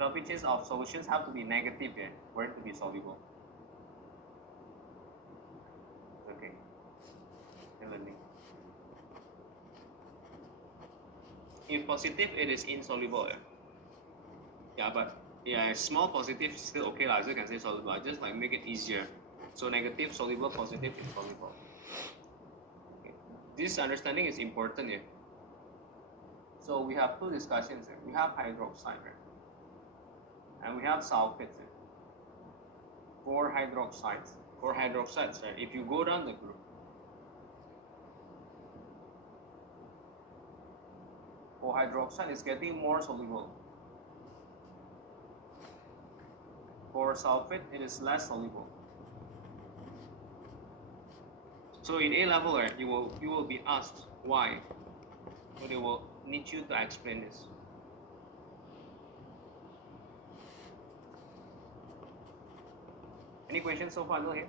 enthalpy change of solutions have to be negative here for it to be soluble. Okay. Learning. If positive, it is insoluble. Yeah, but yeah, small positive is still okay, so you can say soluble. I just like make it easier. So negative, soluble, positive, insoluble. Okay. This understanding is important here. So we have two discussions here. We have hydroxide here, and we have sulfates here. For hydroxides, right? If you go down the group, for hydroxide is getting more soluble. For sulfate, it is less soluble. So in A level, right, you will be asked why. So they will need you to explain this. Any questions so far? Go ahead.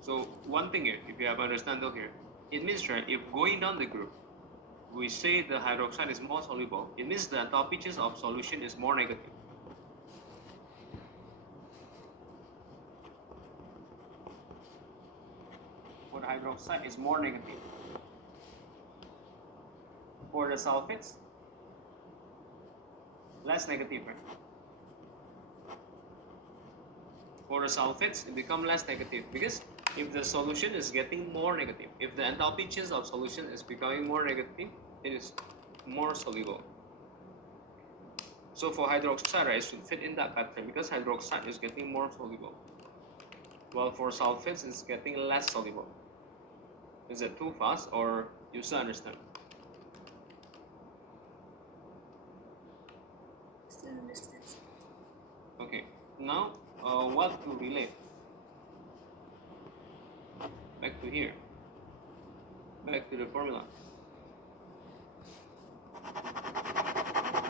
So one thing here, if you have understand here, it means, right, if going down the group, we say the hydroxide is more soluble, it means the enthalpy change of solution is more negative. For the hydroxide is more negative. For the sulfates, less negative. Right? For the sulfates, it becomes less negative because if the solution is getting more negative, if the enthalpy change of solution is becoming more negative, it is more soluble. So for hydroxide, right, it should fit in that pattern because hydroxide is getting more soluble. While for sulfates, it's getting less soluble. Is it too fast or you still understand? Still understand. Okay, now what to relate? Back to here. Back to the formula.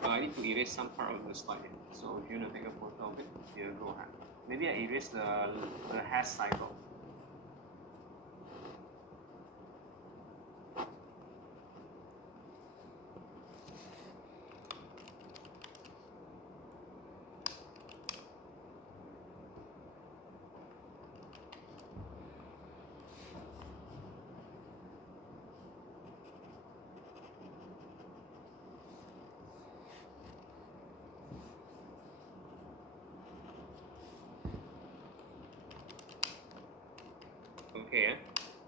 I need to erase some part of the slide. So if you want to take a photo of it, you go ahead. Maybe I erase the hash cycle. Okay,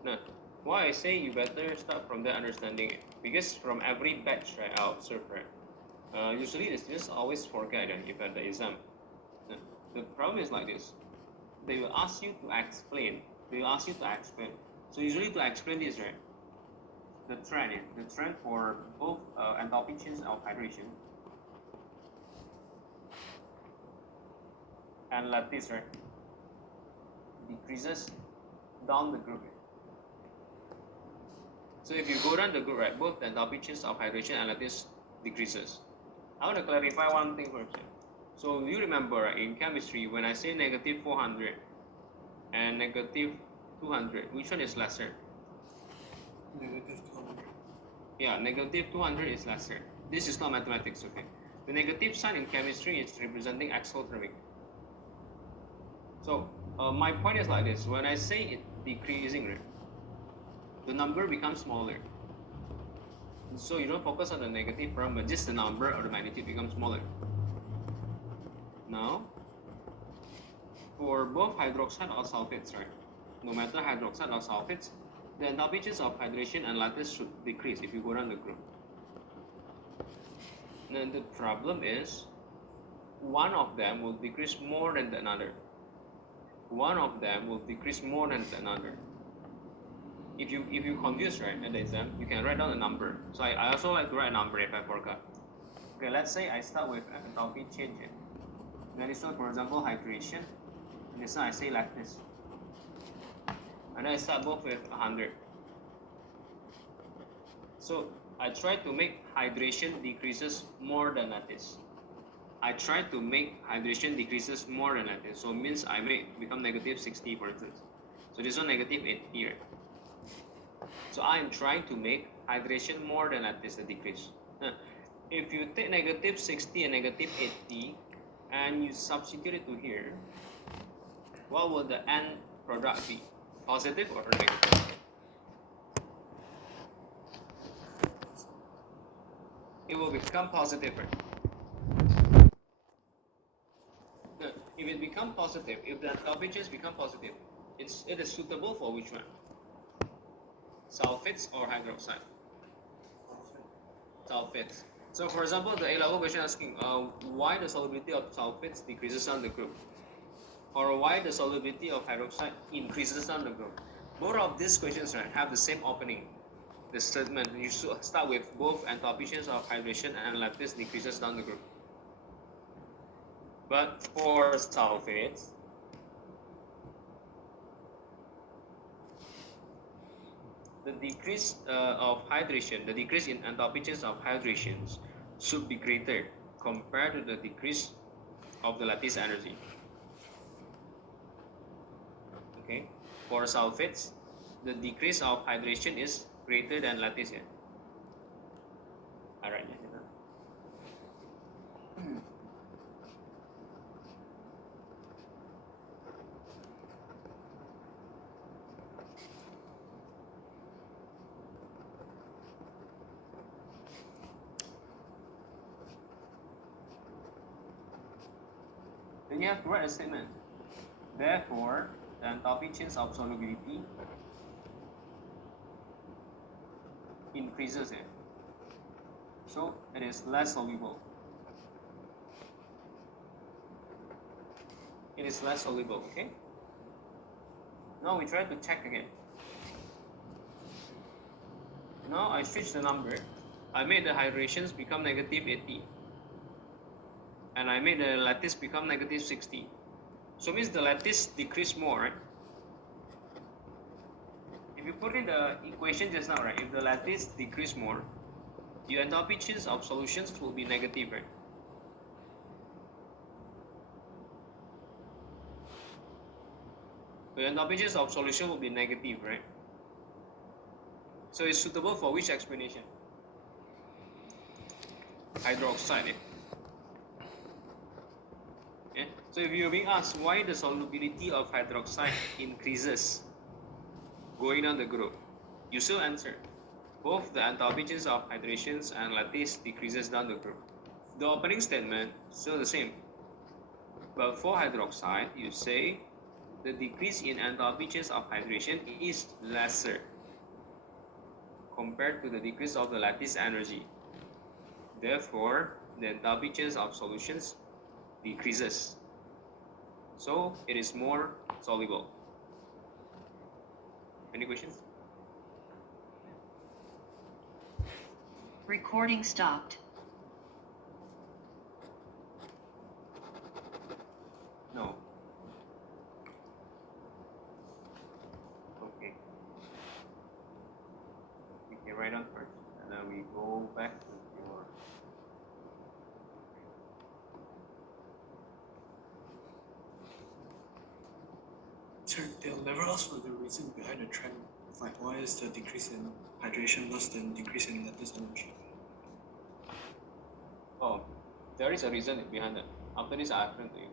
now why I say you better start from the understanding it, because from every batch, right, I observe, right, usually the students always forget if at the exam. Now, the problem is like this: they will ask you to explain. So usually to explain this, right, the trend for both enthalpy change of hydration and lattice, right, decreases down the group. So if you go down the group, right, both the enthalpy change of hydration and lattice decreases. I want to clarify one thing first. So you remember, right, in chemistry, when I say negative 400 and negative 200, which one is lesser? Negative 200. Yeah, negative 200 is lesser. This is not mathematics, okay? The negative sign in chemistry is representing exothermic. So my point is like this: when I say it decreasing, right, the number becomes smaller. So you don't focus on the negative term, but just the number or the magnitude becomes smaller. Now, for both hydroxide or sulfates, right, no matter hydroxide or sulfates, the enthalpy change of hydration and lattice should decrease if you go down the group. Then the problem is one of them will decrease more than the another. One of them will decrease more than the another. If you confuse, right, at the exam, you can write down a number. So I also like to write a number if I forgot. Okay, let's say I start with enthalpy change. Then this one, for example, hydration. And this one I say lattice. And then I start both with 100. So I try to make hydration decreases more than lattice. I try to make hydration decreases more than lattice. So it means I make become negative 60, for instance. So this one negative 80 here. So I'm trying to make hydration more than lattice, the decrease. If you take negative 60 and negative 80 and you substitute it to here, what will the end product be? Positive or negative? It will become positive, right? If it becomes positive, if the enthalpy change become positive, it is suitable for which one? Sulfates or hydroxide? Sulfates. So for example, the A-level question asking why the solubility of sulfates decreases on the group, or why the solubility of hydroxide increases on the group. Both of these questions, right, have the same opening. The statement, you should start with both enthalpy change of hydration and lattice decreases down the group. But for sulfates, the decrease of hydration, the decrease in enthalpy change of hydrations should be greater compared to the decrease of the lattice energy. Okay, for sulfates, the decrease of hydration is greater than lattice. Yeah? All right. Then you have to write a statement. Therefore, the enthalpy change of solubility increases. So it is less soluble. It is less soluble, okay? Now we try to check again. Now I switch the number. I made the hydrations become negative 80. And I made the lattice become negative 60. So means the lattice decrease more, right? If you put in the equation just now, right? If the lattice decrease more, your enthalpy change of solutions will be negative, right? The enthalpy change of solution will be negative, right? So it's suitable for which explanation? Hydroxide. Yeah? So if you're being asked why the solubility of hydroxide increases going down the group, you still answer. Both the enthalpy change of hydrations and lattice decreases down the group. The opening statement still the same. But for hydroxide, you say the decrease in enthalpy change of hydration is lesser compared to the decrease of the lattice energy. Therefore, the enthalpy change of solutions decreases. So it is more soluble. Any questions? Recording stopped. No. Okay. We can write down first, and then we go back to your. Sir, they'll never ask for the reason behind the trend. Like, why is the decrease in hydration less than decrease in lattice energy? Oh, there is a reason behind that. After this, I'll explain to you.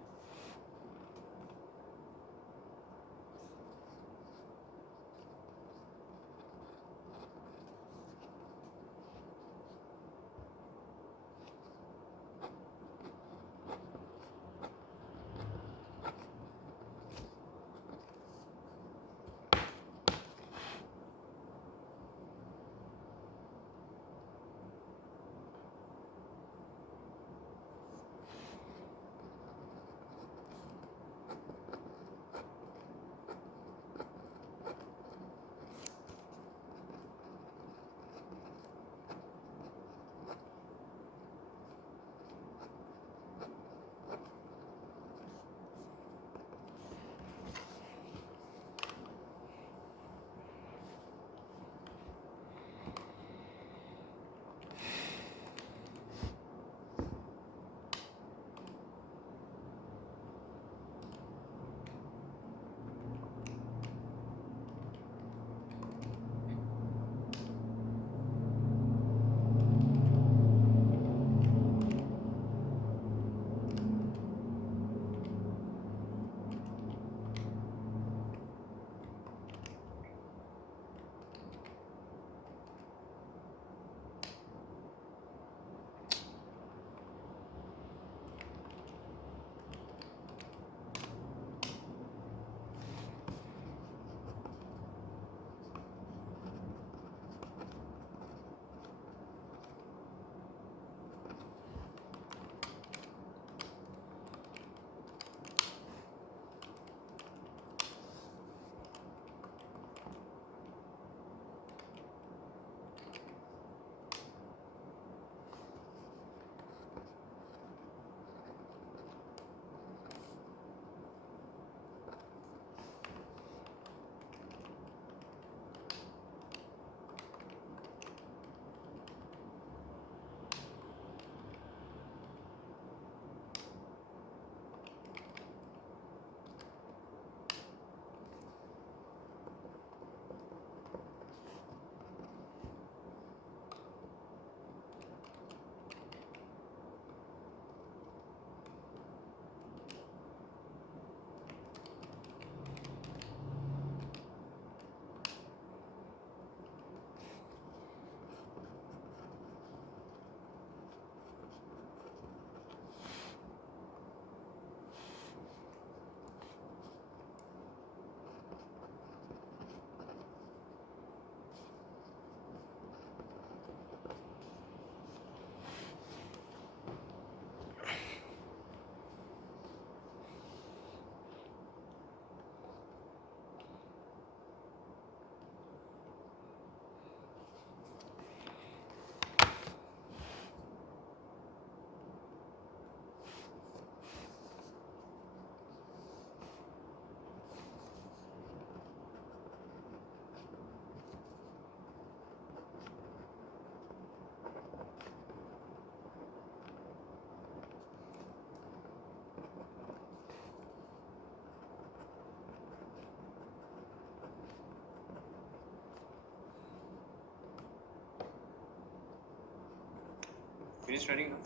Finish writing now?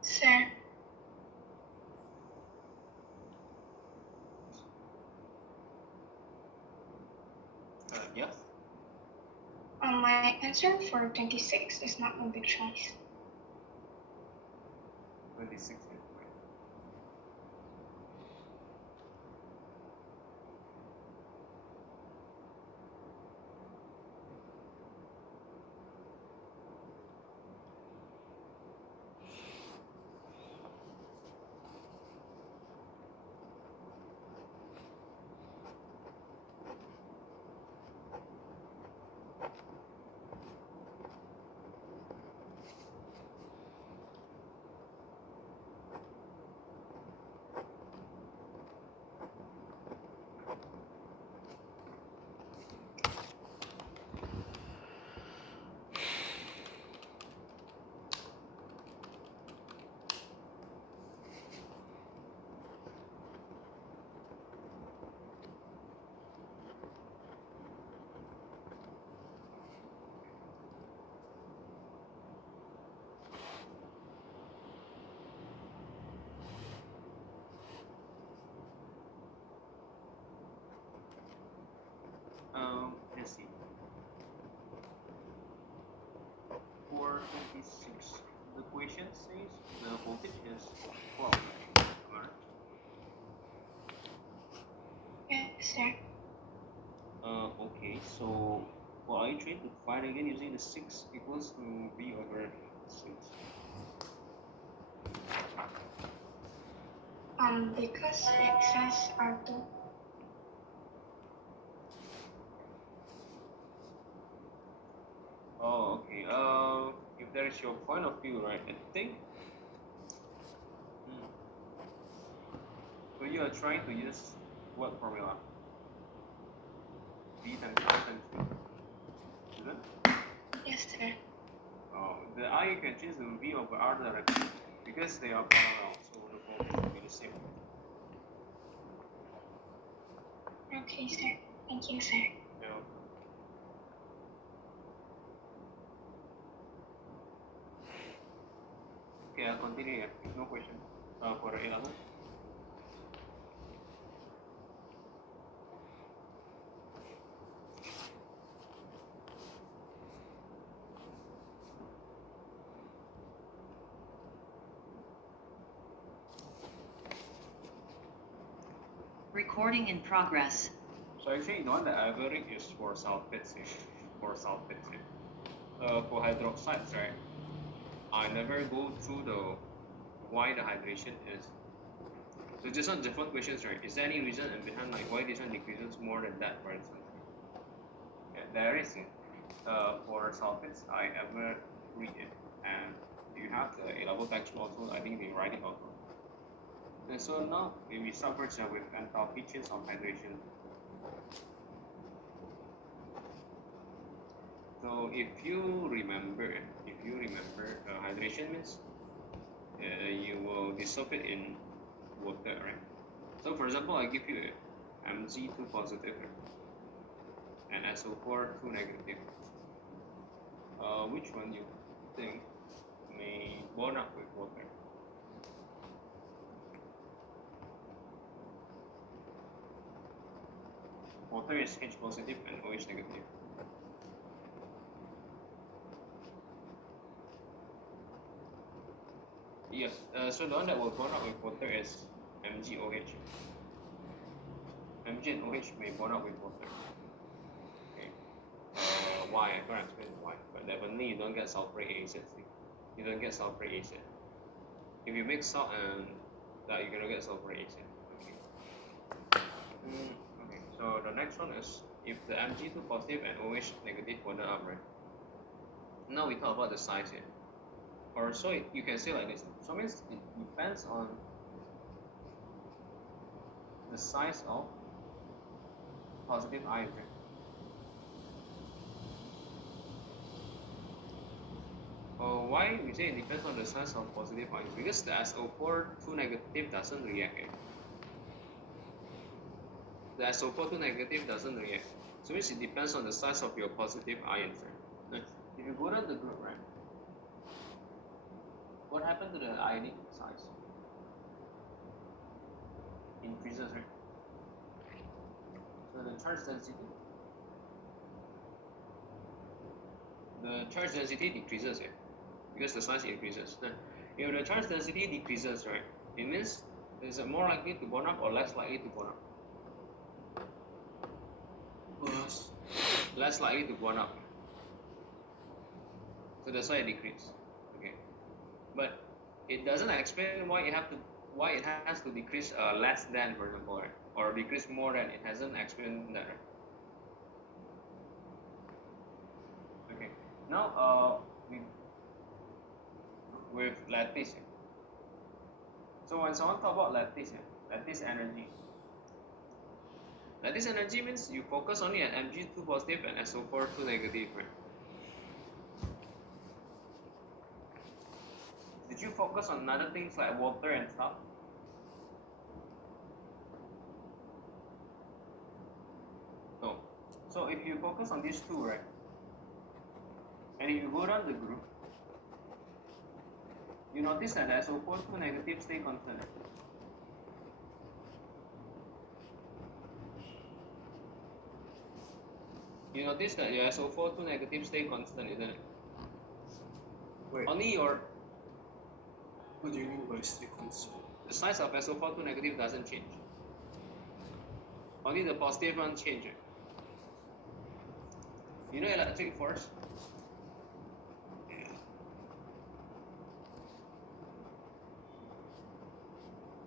Sir, Yeah. my answer for 26 is not my big choice. 26. Let's see. For 26, the question says the voltage is 12, right? Alright. Yes, sir. Okay, so well, are you trying to find again using the 6 equals to V over 6? Because it says R2. Oh, okay. If that is your point of view, right? I think. So you are trying to use what formula? V times I times 2. Is it? Yes, sir. The I you can choose to V over R directly because they are parallel, so the voltage will be the same. Okay, sir. Thank you, sir. Yeah. Okay, I'll continue here. If no question for the 11. Recording in progress. So actually, the one that I already is for sulfates. For sulfates. For hydroxides, right? I never go through the why the hydration is. So just on different questions, right? Is there any reason behind like why this one decreases more than that, for instance? Yeah, there is. For sulfates, I ever read it, and you have the A-level textbook also. I think they write it also. And so now we start first with enthalpy change of hydration. So if you remember, hydration means you will dissolve it in water, right? So for example, I give you a Mg2 positive and SO4 2 negative. Which one you think may bond up with water? Water is H positive and OH negative. Yeah. So the one that will bond up with water is MgOH. Mg and OH may bond up with water. Okay. Why? I can't explain why, but definitely you don't get sulfuric acid. You don't get sulfuric acid. If you mix salt and that, you're gonna get sulfuric acid. Okay. Okay. So the next one is if the Mg2 positive and OH negative bonded up, right? Now we talk about the size here. Or so you can say like this. So means it depends on the size of positive ion, right? Why we say it depends on the size of positive ions? Because the SO4 2 negative doesn't react. The SO4 2 negative doesn't react. So means it depends on the size of your positive ions, right? If you go down the group, right? What happened to the ionic size? Increases, right? So the charge density decreases, yeah, because the size increases. Then, if the charge density decreases, right, it means is it more likely to bond up or less likely to bond up? Less likely to bond up. So that's why it decreases. Okay, but it doesn't explain why it has to decrease less than, for example, right? Or decrease more than. It hasn't explained that, right? Okay. Now with lattice. So when someone talk about lattice energy. Lattice energy means you focus only at Mg2 positive and SO4 2 negative, right? Did you focus on other things like water and stuff? No. So if you focus on these two, right? And if you go down the group, you notice that the SO4 2 negative stay constant. You notice that your SO4 2 negative stay constant, isn't it? Wait, Only your what do you mean by stay constant? the size of SO4 2 negative doesn't change. Only the positive one changes. You know electric force? Yeah.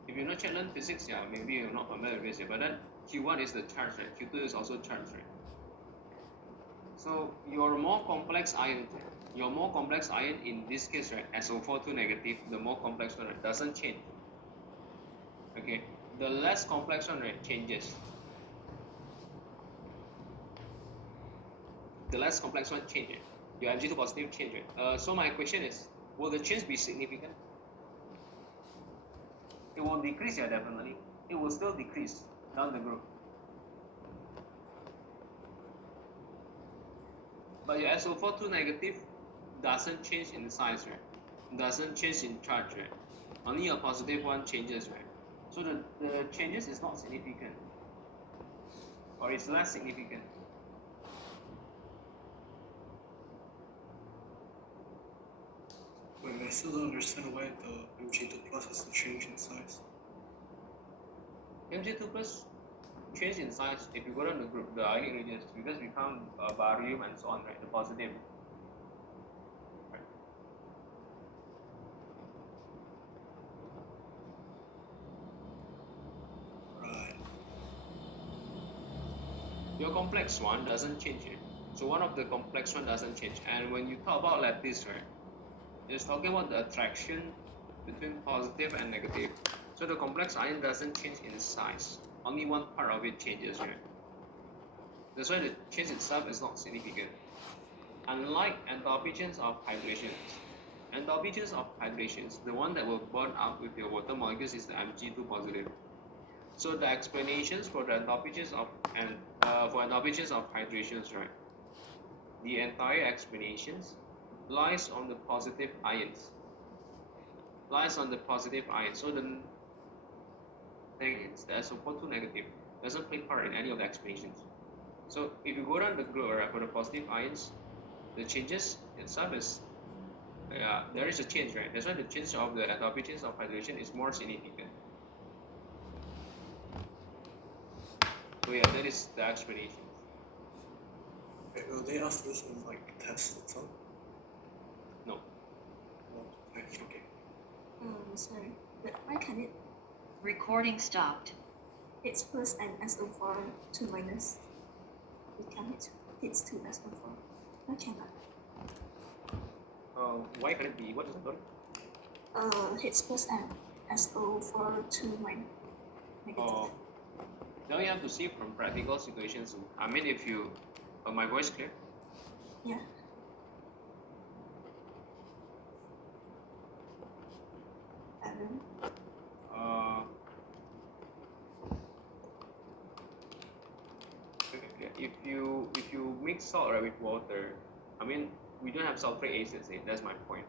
If you know Chetland physics, yeah, maybe you're not familiar with this, but then Q1 is the charge, right? Q2 is also charge, right? So your more complex ion in this case, right, SO4 2 negative, the more complex one, right, doesn't change. Okay, the less complex one, right, changes. The less complex one changes. Your Mg2 positive change, right? So my question is, will the change be significant? It will decrease, yeah, definitely. It will still decrease down the group. But your SO4 2 negative doesn't change in size, right? Doesn't change in charge, right? Only a positive one changes, right? So the changes is not significant. Or it's less significant. Wait, I still don't understand why the Mg2 plus has to change in size. Mg2 plus change in size if you go down the group, the ionic regions, because we found barium and so on, right? The positive. Right. Right. Your complex one doesn't change it. So one of the complex one doesn't change. And when you talk about lattice, right, it's talking about the attraction between positive and negative. So the complex ion doesn't change in size. Only one part of it changes, right? That's why the change itself is not significant. Unlike enthalpy change of hydrations. Enthalpy change of hydrations, the one that will bond up with your water molecules is the Mg2 positive. So the explanations for the enthalpy change of hydrations, right? The entire explanations lies on the positive ions. So the negative, the SO4 2 negative, doesn't play part in any of the explanations. So if you go down the group, right, for the positive ions, the changes itself is Yeah, there is a change, right? That's why the change of the enthalpy change of hydration is more significant. So yeah, that is the explanation. Okay, will they ask this in like tests itself? No. No. Okay. Sorry, but why can it? Recording stopped. It's plus and SO4 2 minus. It can it? It's 2 SO4. Why cannot? Why can it be? What is it? It's plus and SO4 2 minus. Negative. Now you have to see from practical situations. I mean, if you, my voice clear? Yeah. If you mix salt right with water, I mean, we don't have sulfuric acids. That's my point.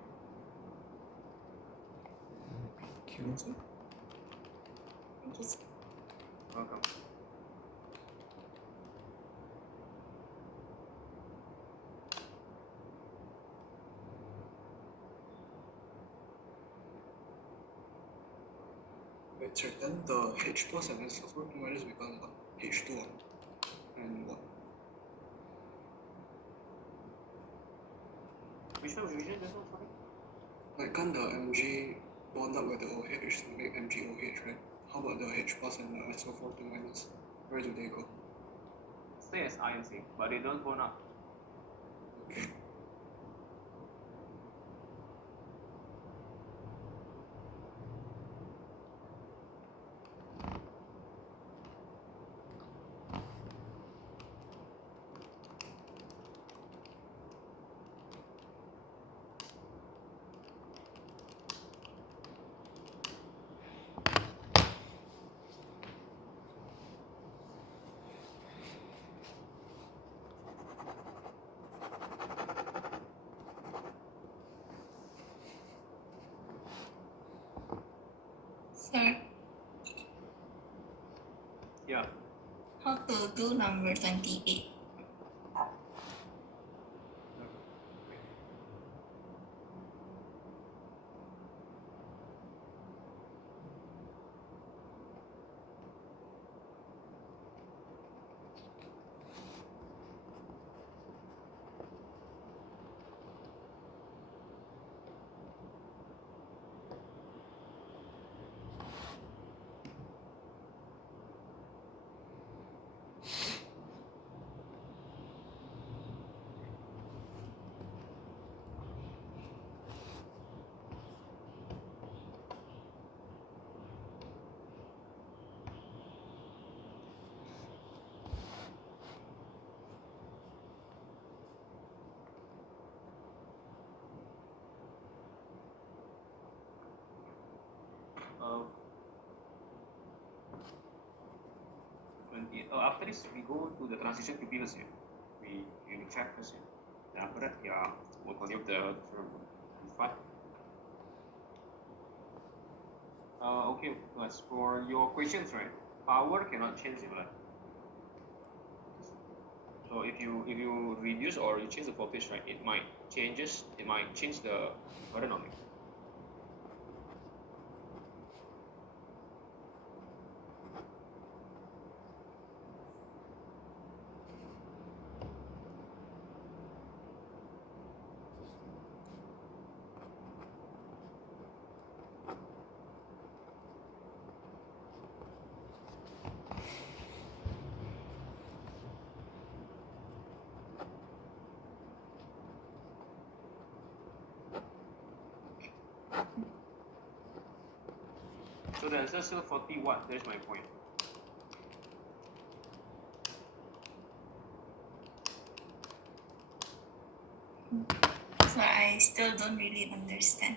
Thank you. Thank you. Welcome. Wait, sir, then the H plus and SO4 2 minus becomes what? H2 and what? Which one? This one, sorry? Like, can't the Mg bond up with the OH to make MgOH, right? How about the H plus and the SO4 2 minus? Where do they go? Stay as INC, but they don't bond up. Okay. Sir, Yeah. how to do number 28? Uh, 28. After this, we go to the transition to previous year. We check first year. Then after that, yeah, we'll continue with the fine. Okay, as for your questions, right? Power cannot change it, right? So if you reduce or you change the voltage, right, it might change the current on it. So the answer is still 40 watt. That's my point. So I still don't really understand.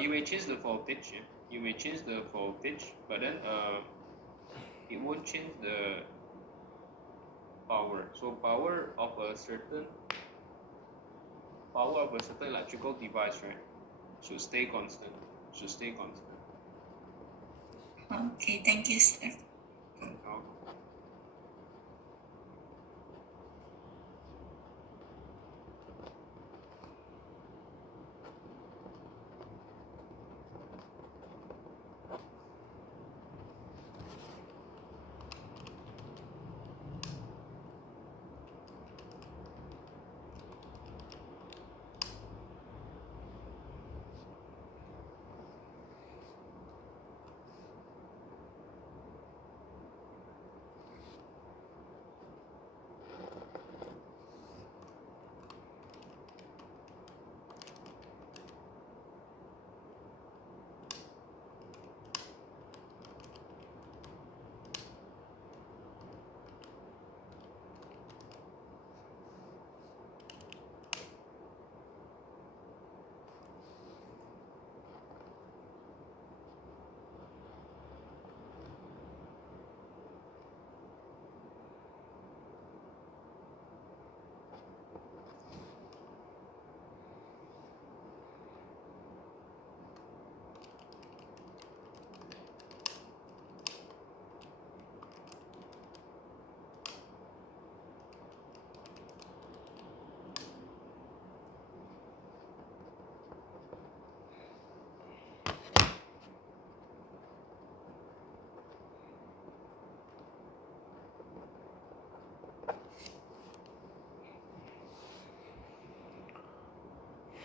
You may change the voltage. Yeah? You may change the voltage, but then it won't change the power. So power of a certain electrical device, right, should stay constant. Okay, thank you, sir.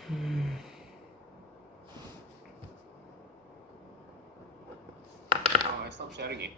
Oh, I stopped sharing it.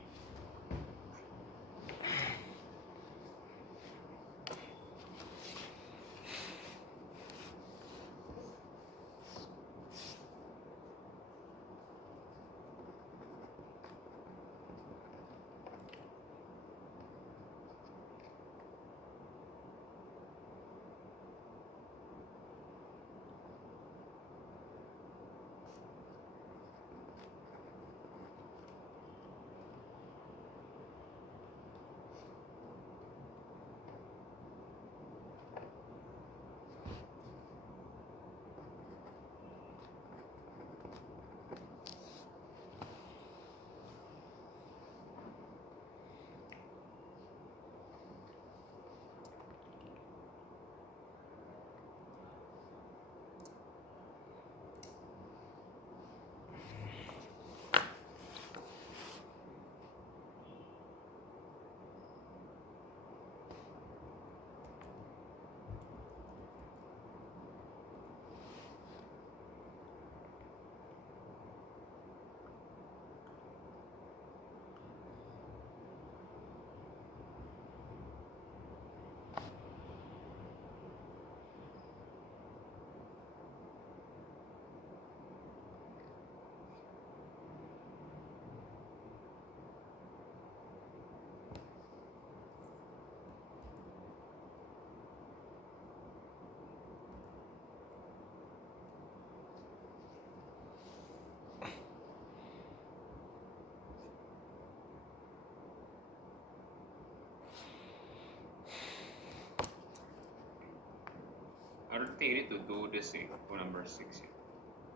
I don't think you need to do this thing for number 6 here.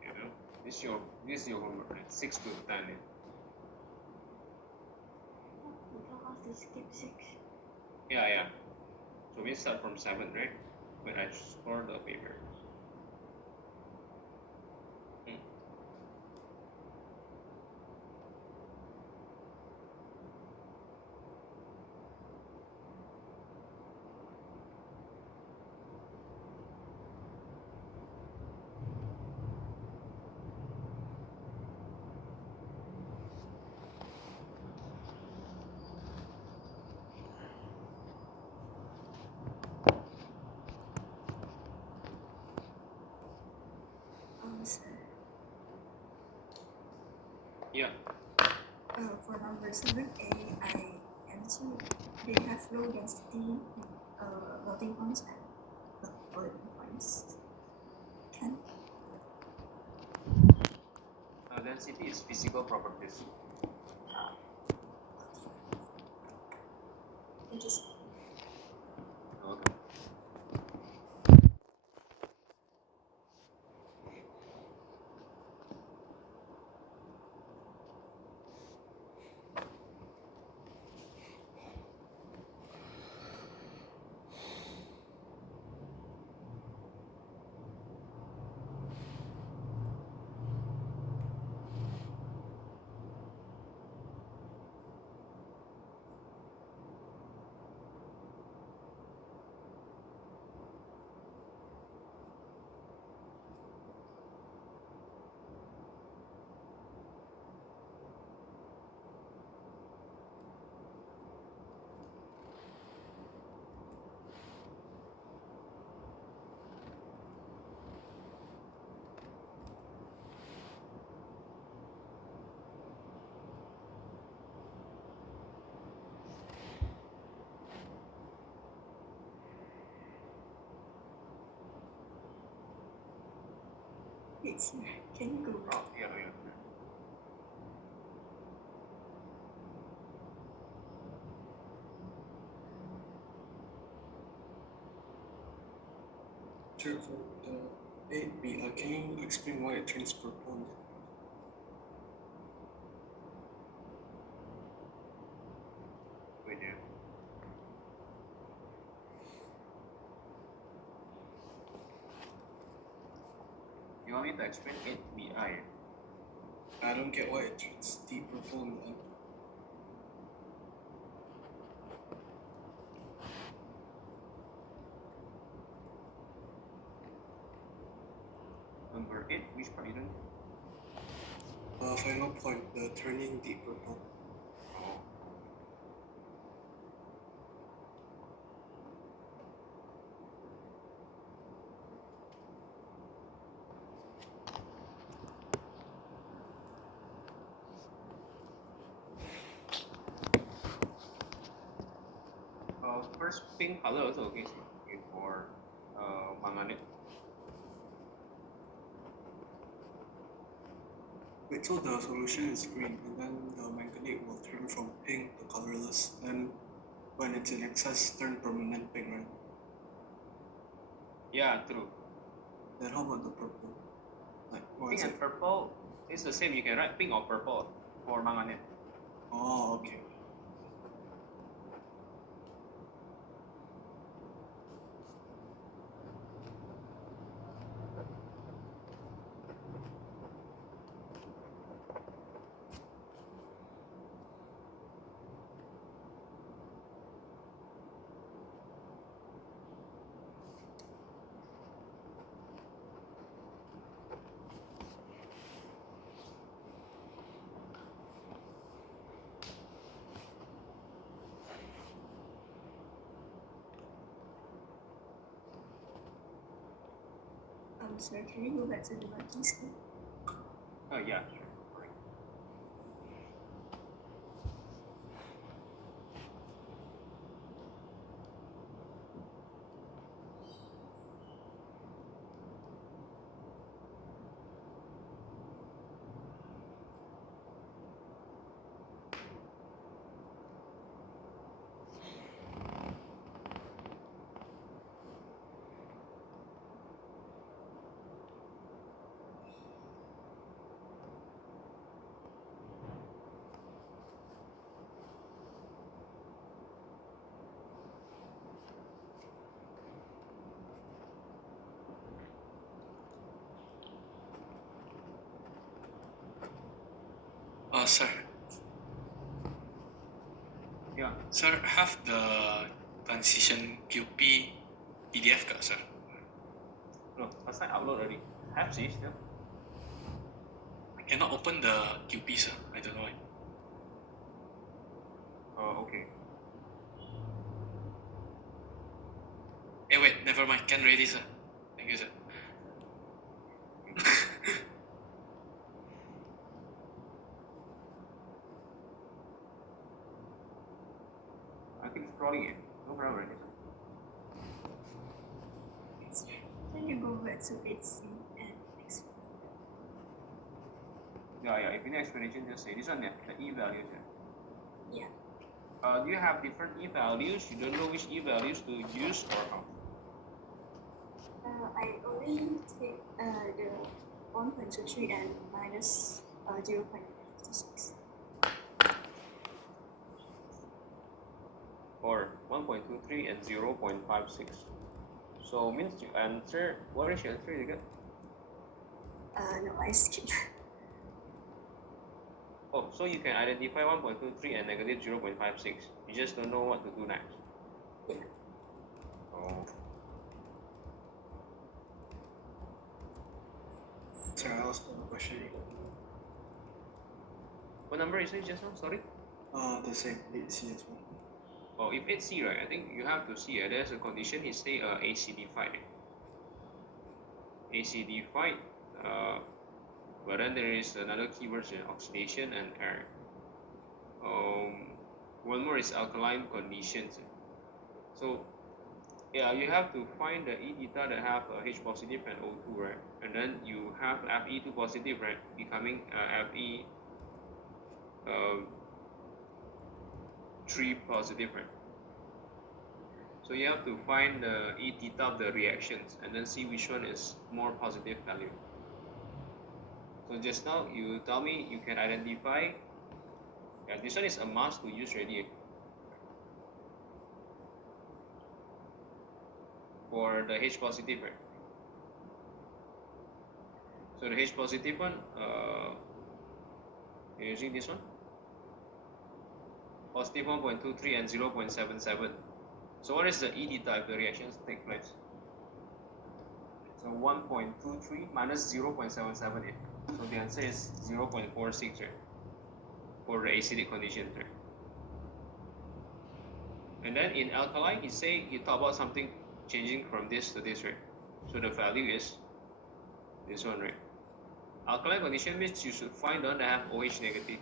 You know? This is your homework, right? 6 to 10. We don't have to skip 6. Yeah. So we start from 7, right? When I store the paper. Sir. Yeah. For number 7A, I answered they have low density melting points and boiling points. Can Density is physical properties. you just Okay. it's here. Can you go? Oh, yeah. Sure, for the 8B, can you explain why it turns purple? Wait there. You want me to explain 8BI? I don't get why it turns deep purple in the end. Part 8, which part you don't? Final point, the turning deep purple. Oh. First pink color also okay, so okay for manganate. Wait, so the solution is green, and then the manganate will turn from pink to colorless, and when it's in excess, turn permanent pink, right? Yeah, true. Then how about the purple? Like, what Pink is it? and purple is the same. You can write pink or purple for manganate. Oh, okay. Sir, can you go back to the working screen? Oh yeah, sure. Sir. Yeah. Sir, have the transition QP PDF kah, sir? No, last time upload already. Have see still. I cannot open the QP, sir. I don't know why. Oh, okay. Wait, never mind. Can ready, sir. Thank you, sir. I keep scrolling it. No problem already. Then you go back to 8C and explain. Yeah. If you need explanation, just say this one. The e values. Yeah. Do you have different e values? You don't know which e values to use or how? I only take the 1.23 and minus 0.56. Or 1.23 and 0.56. So means you answer. What is your answer again? No, I skip. Oh, so you can identify 1.23 and negative 0.56. You just don't know what to do next. Yeah. Oh. Sir, I'll ask one question. What number is it just now? Sorry. The same, 8C as well. Oh, if it's C, right, I think you have to see. There's a condition. It say acidified. Acidified. But then there is another keyword in oxidation and air. One more is alkaline conditions. So yeah, you have to find the E theta that have H positive and O2, right? And then you have Fe2 positive, right? Becoming Fe 3 positive, right? So you have to find the E theta of the reactions and then see which one is more positive value. So just now you tell me you can identify. Yeah, this one is a must to use already. For the H positive, right? So the H positive one, you're using this one. Positive 1.23 and 0.77. So what is the E theta if the reactions take place? So 1.23 minus 0.778. So the answer is 0.46, right? For the acidic condition, right? And then in alkaline, he talked about something changing from this to this, right? So the value is this one, right? Alkaline condition means you should find the one that have OH negative,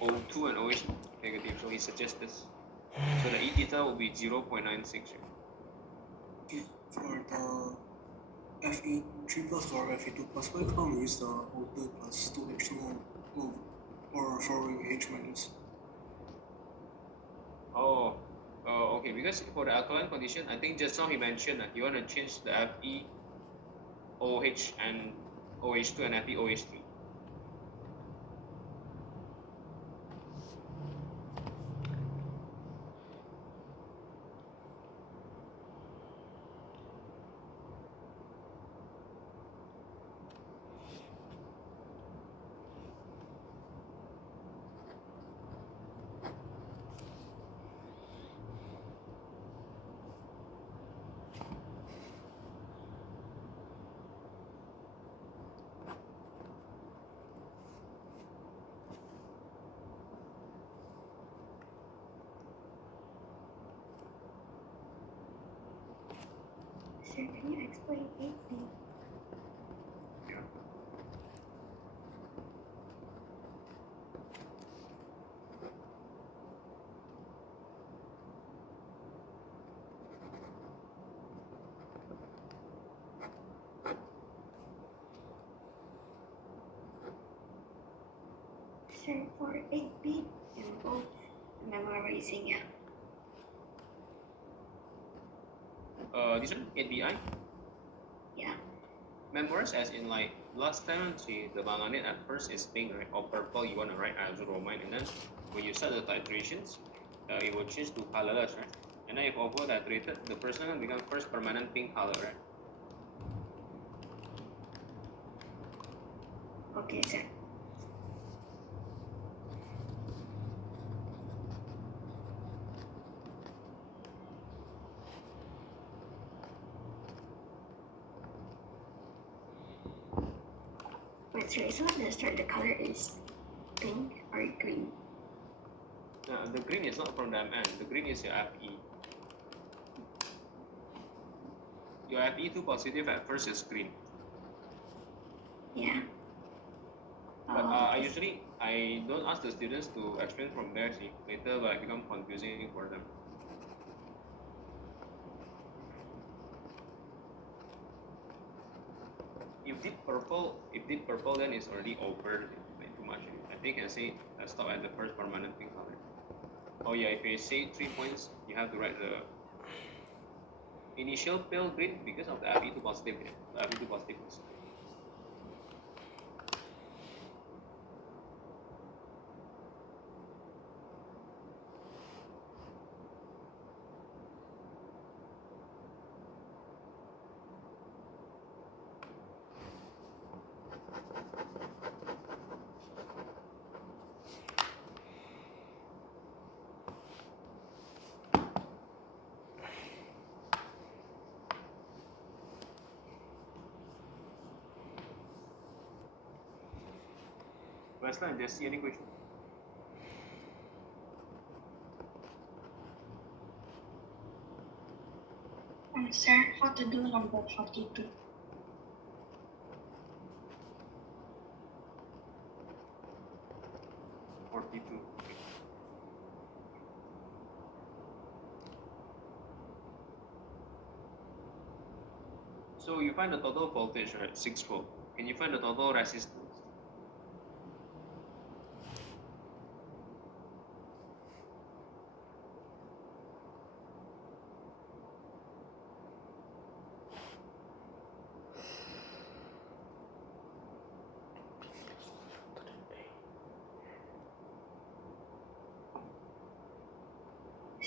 O2 and OH negative. So he suggests this. So the E theta will be 0.96. Right? For the Fe3 plus or Fe2 plus, why can't we use the O2 plus 2H2O or following H minus? Oh, okay. Because for the alkaline condition, I think just now he mentioned that you want to change the Fe OH and OH2 and Fe OH3. Sir, can you explain 8B? Yeah. Sir, for 8B, you're both memorizing, yeah. This one 8BI. Yeah. Memorize as in like last time the manganate at first is pink, right? Or purple, you want to write azuromine, and then when you start the titrations, it will change to colorless, right? And then if over titrated, the person will become first permanent pink color, right? Okay, sir. Wait, sir, so at the start the color is pink or green? The green is not from the MN, the green is your Fe. Your Fe2 positive at first is green. Yeah. But Okay. I don't ask the students to explain from there, see. Later will become confusing for them. If deep purple, then it's already over like too much. I think I can say stop at the first permanent pink color. Oh yeah, if you say 3 points, you have to write the initial pale green because of the Fe2 positive. Fe2 positive. Westland, Jesse, any question? Sir, how to do number 42? So you find the total voltage, right? 6 volt. Can you find the total resistance?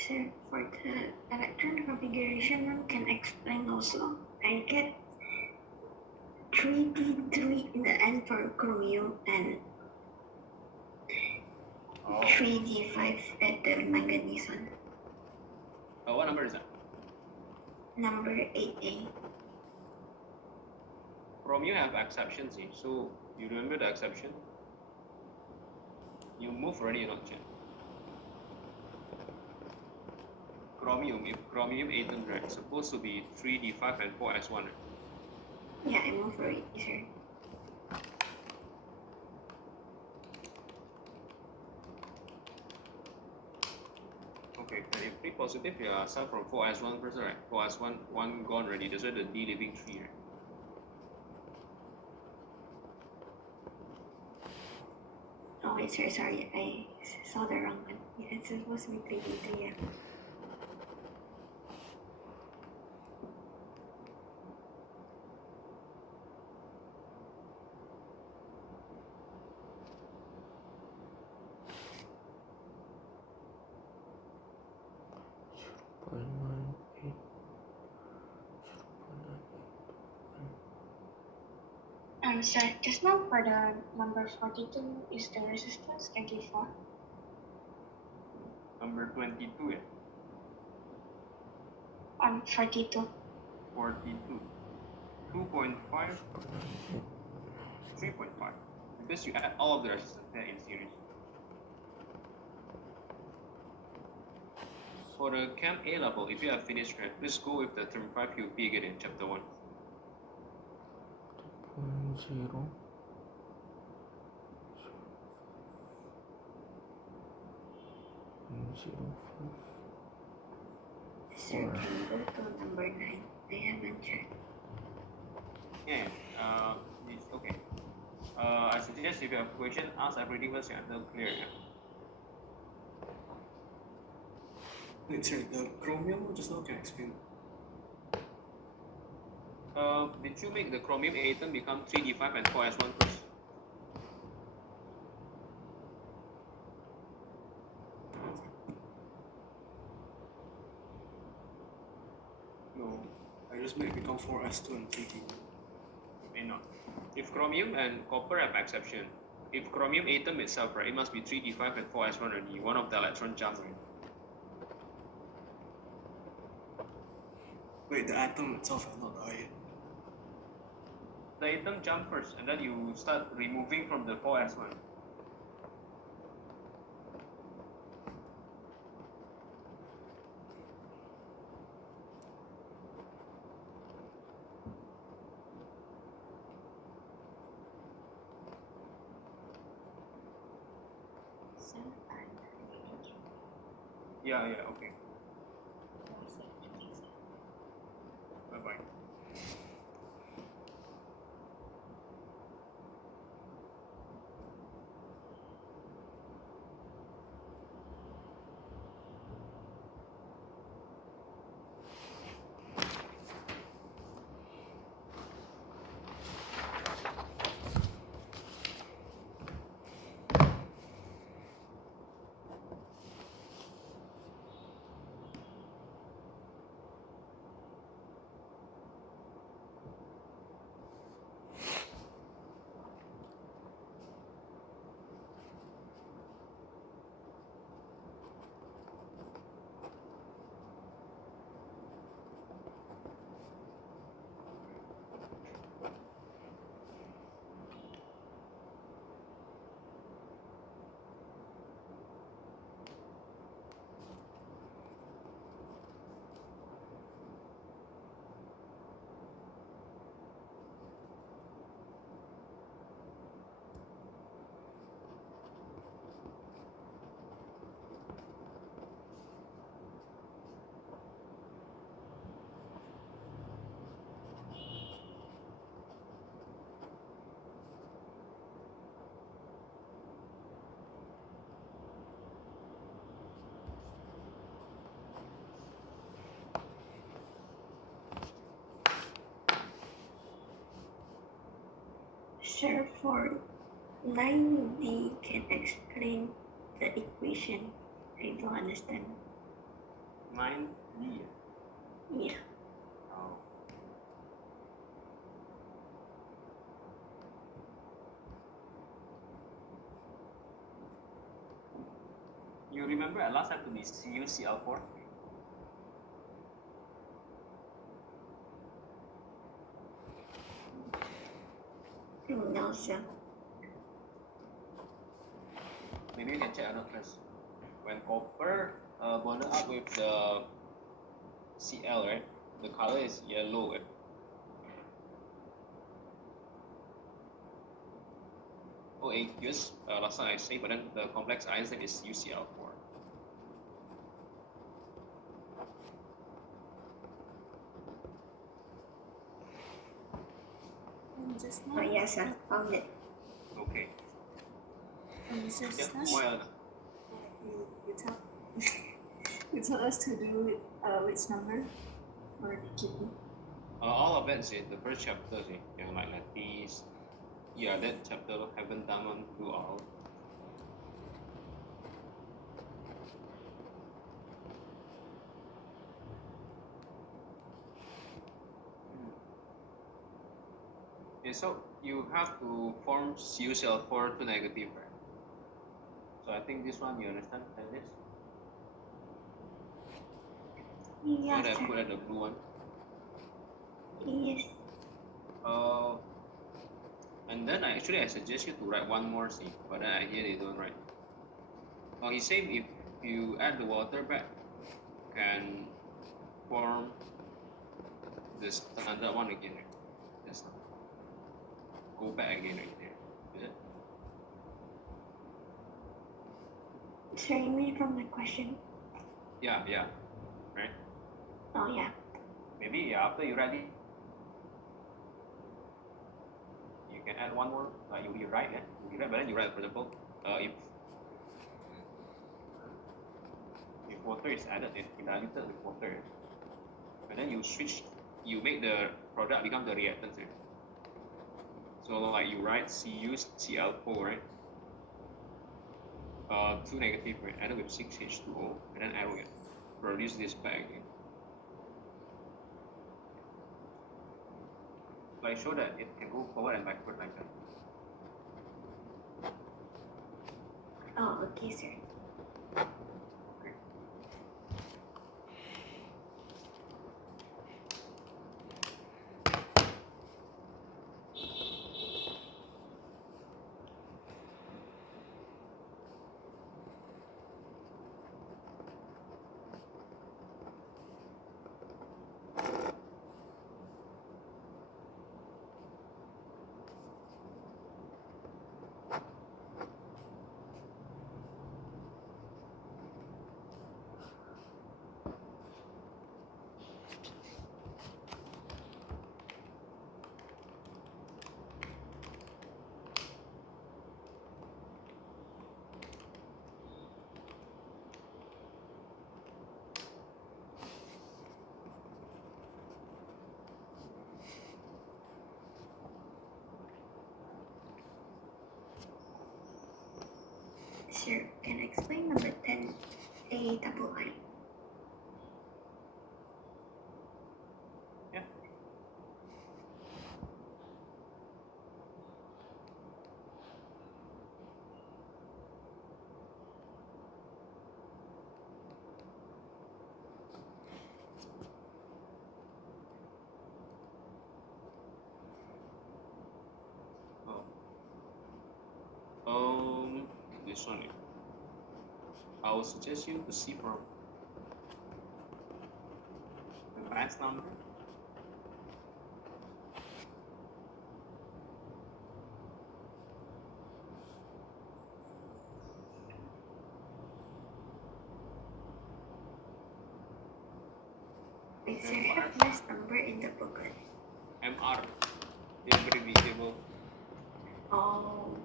Sir, for the electron configuration, one can explain also. I get 3d3 in the end for chromium and 3d5 at the manganese one. What number is that? Number 8A. Chromium have exceptions, see. So you remember the exception? You move already or not, Chen? Chromium, if chromium atom, right, supposed to be 3d5 and 4s1. Right? Yeah, I move for it, sir. Okay, and if 3 positive, you start from 4s1 first, right? 4s1, 1 gone already. That's why the d leaving 3, right? Oh wait, sir, sorry, I saw the wrong one. Yeah, it's supposed to be 3D3, yeah. Sir, just now for the number 42 is the resistance 24. Number 22, yeah? 42. 42. 2.5, 3.5. Because you add all of the resistance there in series. For the Chem A level, if you have finished, right, please go with the term 5 QP again in chapter 1. 0. Sir, can you go to number 9? I haven't checked. Yeah, it's okay. I suggest if you have question, ask everything first until clear. Yeah? Wait, sir, the chromium just now can explain. Did you make the chromium atom become 3d5 and 4s1 first? No, I just make it become 4s2 and 3d. May not. If chromium and copper have exception, if chromium atom itself, right, it must be 3d5 and 4s1 already. One of the electron jumps, right? Wait, the atom itself is not the ion. The atom jump first, and then you start removing from the 4s1. Yeah, okay. Bye-bye. Sir, for 9D can explain the equation. I don't understand. 9D. Yeah. Oh. You remember at last time to be CuCl4? else, yeah. Maybe you can check another first. When copper bonded up with the Cl, right? The color is yellow. Right? Oh, aqueous. Last time I say, but then the complex ions name is UCl4. And just now. Oh yes, I found it. Okay. So Yeah. just now, Well, you tell you told us to do it which number for the kidney. all of that in the first chapter, like these. Yeah, that chapter haven't done one to all. Yeah, so you have to form CuCl4 to negative, right? So I think this one you understand like this? Yeah, What I sir. put at the blue one. Yes. And then I suggest you to write one more C, but then I hear they don't write. He said if you add the water back, can form the standard one again. Right? Just go back again right there. Is it? Sorry, you mean from the question? Yeah, right. Oh yeah. Maybe after you write it, you can add one more. You'll be right, yeah. You'll be right, but then you write, for example, if water is added, it's diluted with water, and then you make the product become the reactant. Right? So like you write CuCl4, right? 2 negative, right? Added with 6H2O, and then arrow again. Produce this back again. So I show that it can go forward and backward like that. Oh, okay, sir. Okay. Sure. Can I explain number 10? A double I. Yeah. This one. I will suggest you to see from the mass number. Is there a mass number in the booklet? MR. It's very visible. Oh,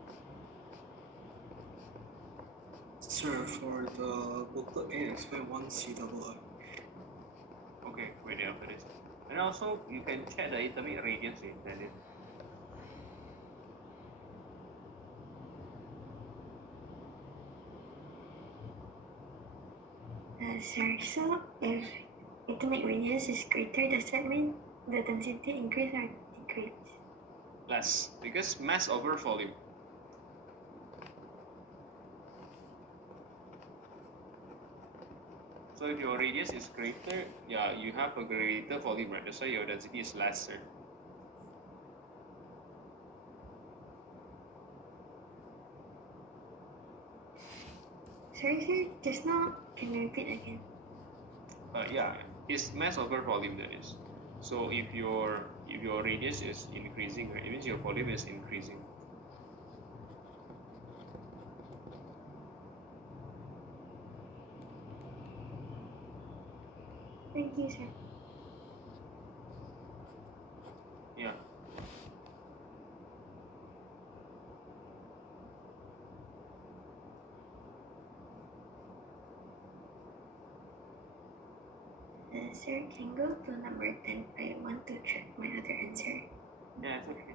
Sir, for the booklet A, explain 1C double I. Okay, wait there after this. And also, you can check the intermediate radiance. That is. sir. So if atomic radius is greater, does that mean the density increase or decrease? Less, because mass over volume. So if your radius is greater, yeah, you have a greater volume, right? That's why your density is lesser. Sorry, sir. Just now, can you repeat again? Yeah, it's mass over volume, that is. So if your radius is increasing, right, it means your volume is increasing. Thank you, sir. Yeah. Sir, can go to number 10. I want to check my other answer. Yeah, it's okay.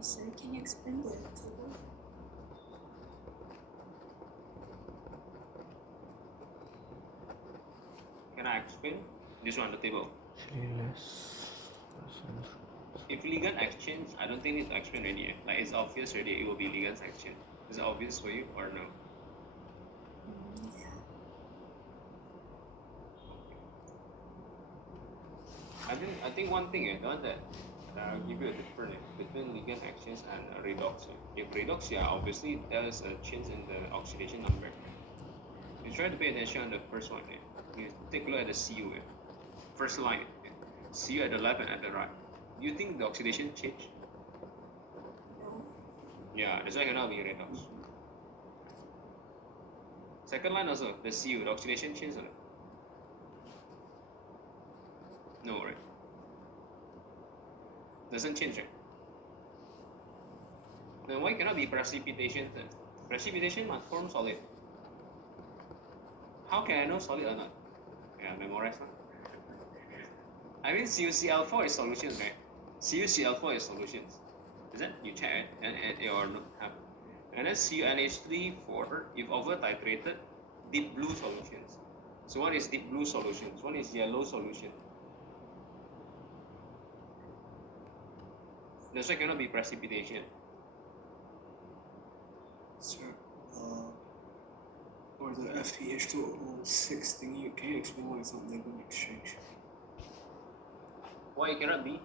Sir, can you explain the table? Can I explain? This one on the table. Actually, less. If ligand exchange, I don't think need to explain already. Like it's obvious already. It will be ligand exchange. Is it obvious for you or no? Yeah. I think one thing the one that I'll give you a difference between ligand exchange and redox. If redox, yeah, obviously there is a change in the oxidation number. You try to pay attention on the first one. You take a look at the CU. First line. CU at the left and at the right. Do you think the oxidation change? No. Yeah, that's why it cannot be redox. Second line also, the CU, the oxidation change or not? No, right? Doesn't change, right? Then why cannot be precipitation then? Precipitation must form solid. How can I know solid or not? Yeah, memorize one. I mean CuCl4 is solutions, right? CuCl4 is solutions. Is it? You check it and your have. And then CuNH3 if over titrated, deep blue solutions. So one is deep blue solutions, one is yellow solution. That's why cannot be precipitation. Sir, or the FeH2O6 thingy, can you explain why it's not ligand exchange? Why it cannot be?